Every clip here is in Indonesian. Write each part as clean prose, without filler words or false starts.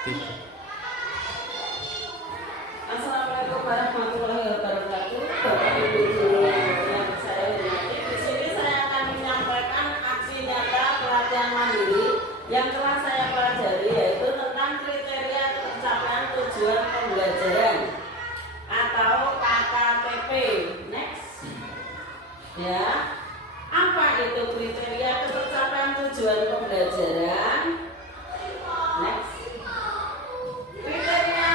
Assalamualaikum warahmatullahi wabarakatuh. Bapak Ibu guru yang saya hormati, di sini saya akan menyampaikan aksi nyata pelatihan mandiri yang telah saya pelajari, yaitu tentang kriteria pencapaian tujuan pembelajaran atau KKTP. Next. Ya. Apa itu kriteria pencapaian tujuan pembelajaran? Next. Kriteria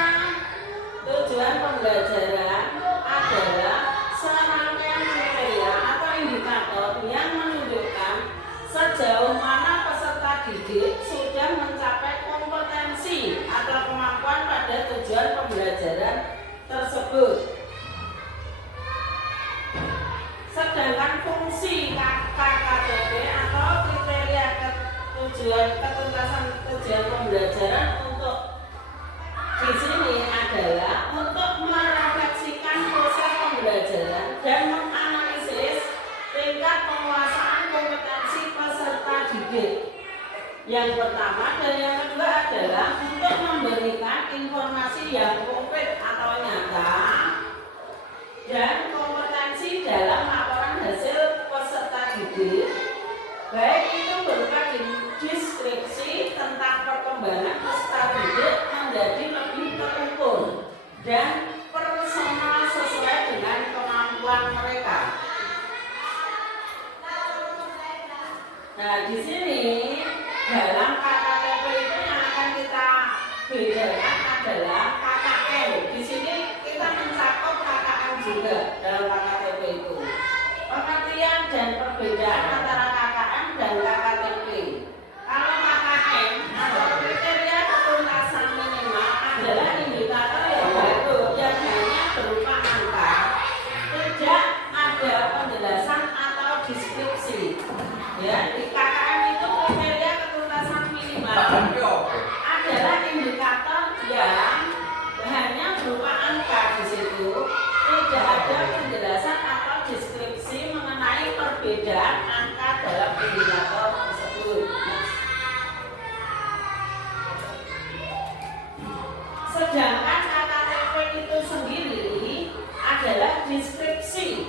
tujuan pembelajaran adalah serangkaian kriteria atau indikator yang menunjukkan sejauh mana peserta didik sudah mencapai kompetensi atau kemampuan pada tujuan pembelajaran tersebut. Sedangkan fungsi KKTP atau kriteria ketuntasan tujuan pembelajaran untuk di sini adalah untuk merefleksikan proses pembelajaran dan menganalisis tingkat penguasaan kompetensi peserta didik. Yang pertama dan yang kedua adalah untuk memberikan informasi yang konkret atau nyata dan kompetensi dalam laporan hasil peserta didik, baik itu berupa deskripsi tentang perkembangan peserta didik menjadi lebih terukur dan personal sesuai dengan kemampuan mereka. Nah, di sini dalam KKTP itu yang akan kita bedakan adalah KKN. Di sini kita mencakup KKN juga dalam KKTP itu. Pengertian dan perbedaan antara KKN dan KKTP. Kalau KKN atau kriteria ketuntasan minimal adalah indikator yang baru yang hanya berupa angka, tidak ada penjelasan atau deskripsi. Ya, di KKN itu kriteria ketuntasan minimal adalah indikator yang hanya berupa angka di situ, tidak ada penjelasan atau deskripsi mengenai perbedaan angka dalam indikator tersebut. Sedangkan KKTP itu sendiri adalah deskripsi,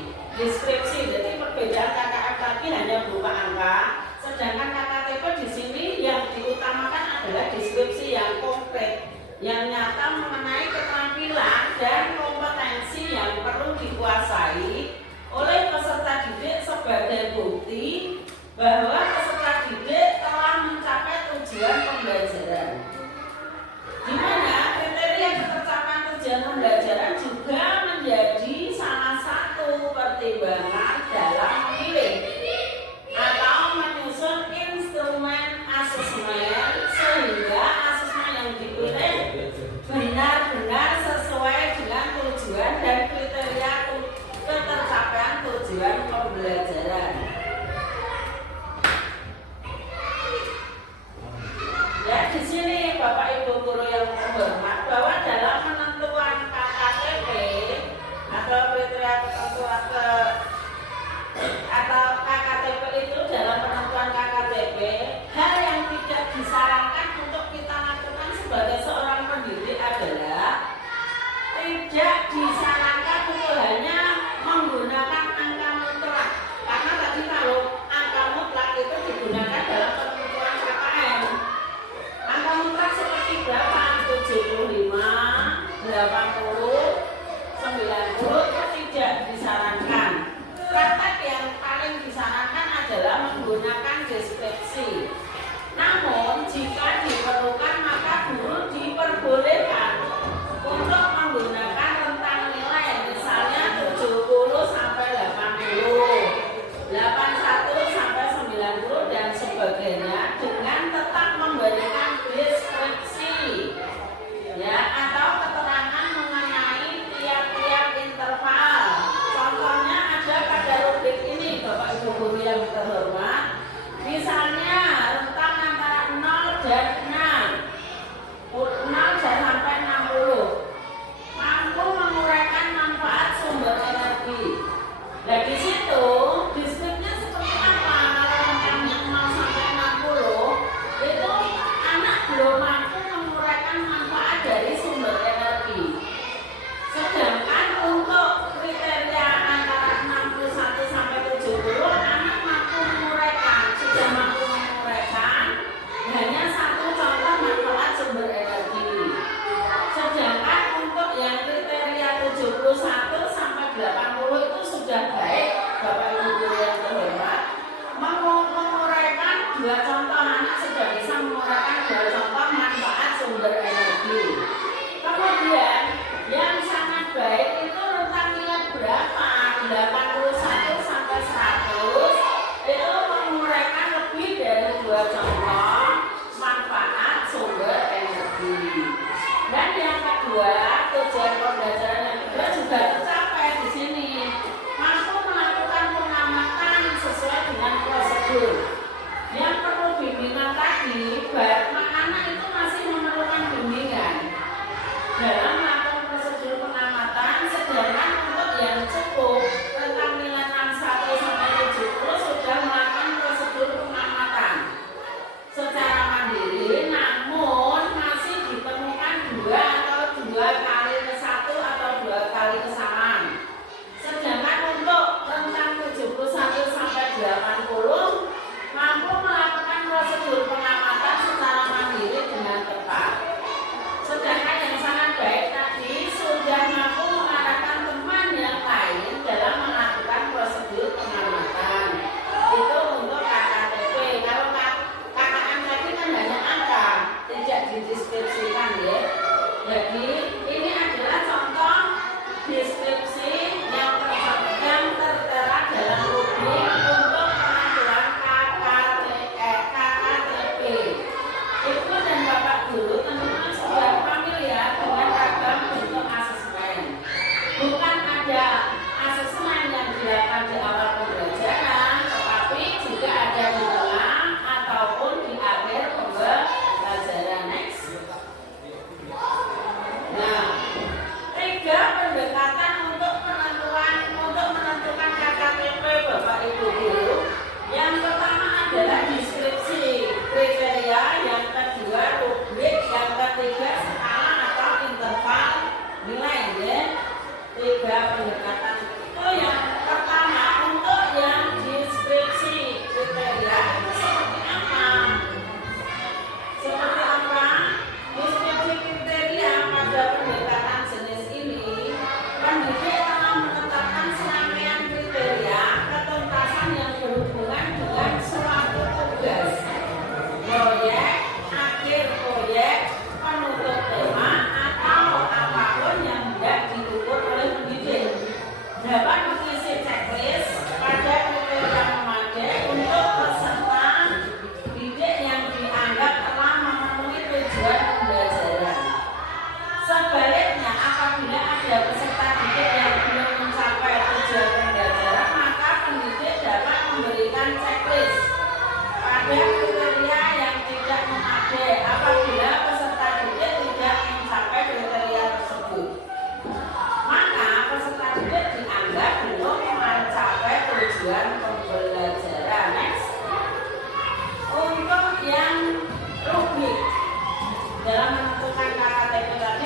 jadi perbedaan KKN tadi hanya berupa angka, sedangkan KKTP di sini yang diutamakan adalah deskripsi yang konkret, yang nyata mengenai keterampilan dan kompetensi yang perlu dikuasai oleh peserta didik sebagai bukti bahwa peserta didik telah mencapai tujuan pembelajaran. Di mana kriteria tercapaian tujuan pembelajaran juga menjadi salah satu pertimbangan dalam memilih atau menyusun instrumen asesmen, sehingga asesmen yang dipilih benar-benar sesuai dengan tujuan dan kriteria ketercapaian tujuan pembelajaran. Ya, di sini Bapak Ibu guru yang terhormat, bahwa dalam menentukan KKTP atau kriteria ketentuan atau KKTP itu, dalam penentuan KKTP, hal yang tidak disarankan untuk kita lakukan sebagai seorang pendidik adalah tidak disarankan untuk hanya menggunakan angka mutlak, karena tadi kalau angka mutlak itu digunakan dalam penentuan KKN. Angka mutlak seperti berapa? 75, 80, 90 itu tidak disarankan. Praktek yang paling disarankan adalah menggunakan deskripsi. Namun jika diperlukan maka guru diperbolehkan untuk menggunakan rentang nilai, misalnya 70 sampai 80, 81 sampai 90 dan sebagainya, dengan tetap memberikan deskripsi, ya, atau keterangan mengenai tiap-tiap interval. Contohnya ada pada rubrik ini, Bapak Ibu guru yang terhormat. Misalnya diri. Dan yang kedua, tujuan pembelajaran yang kedua juga tercapai di sini. Mampu melakukan pengamatan sesuai dengan prosedur. Yang perlu bimbingan tadi, anak itu masih memerlukan bimbingan dalam melakukan prosedur pengamatan, sedangkan untuk yang cukup tentang nilai 61 sampai 70 sudah melakukan prosedur pengamatan secara mandiri, namun masih ditemukan 2 atau 2 kali ke 1 atau 2 kali kesalahan. Sedangkan untuk tentang 71 sampai 80 mampu melakukan prosedur pengamatan secara mandiri dengan tepat. Sedangkan yang sangat baik tadi sudah mampu mengarahkan teman yang lain dalam melakukan prosedur pengamatan. Itu untuk KKTP. Kalau KKM tadi kan hanya angka, tidak dideskripsikan ya. Jadi ini adalah contoh deskripsi yang tertera dalam rubrik untuk pengambilan KKTP. Ibu dan Bapak Guru teman-teman sudah familiar dengan ragam bentuk asesmen. Bukan ada asesmen yang dilakukan di awal pembelajaran, tetapi juga ada di tengah ataupun di akhir pembelajaran. Next. Nah, 3 pendekatan untuk menentukan KKTP Bapak Ibu Guru. Yang pertama adalah deskripsi kriteria, yang kedua rubrik, yang ketiga skala atau interval nilai ya. 3 pendekatan itu. Yang pertama untuk yang deskripsi kriteria itu seperti apa? Seperti apa? Deskripsi kriteria pada pendekatan jenis ini, pendidik telah menetapkan serangkaian kriteria ketuntasan yang berhubungan dengan suatu tugas, proyek, akhir proyek, penutup tema, atau apapun yang hendak diukur oleh pendidik. Dapat mengisi checklist pada kriteria memadai untuk peserta didik yang dianggap telah memenuhi tujuan pembelajaran. Sebaliknya, apabila ada peserta didik yang belum mencapai tujuan pembelajaran, maka pendidik dapat memberikan checklist pada kriteria yang tidak memadai apabila peserta didik tidak mencapai kriteria tersebut. Maka peserta didik dianggap belum mencapai tujuan pembelajaran. Next. Untuk yang rubrik dalam menentukan KKTP tadi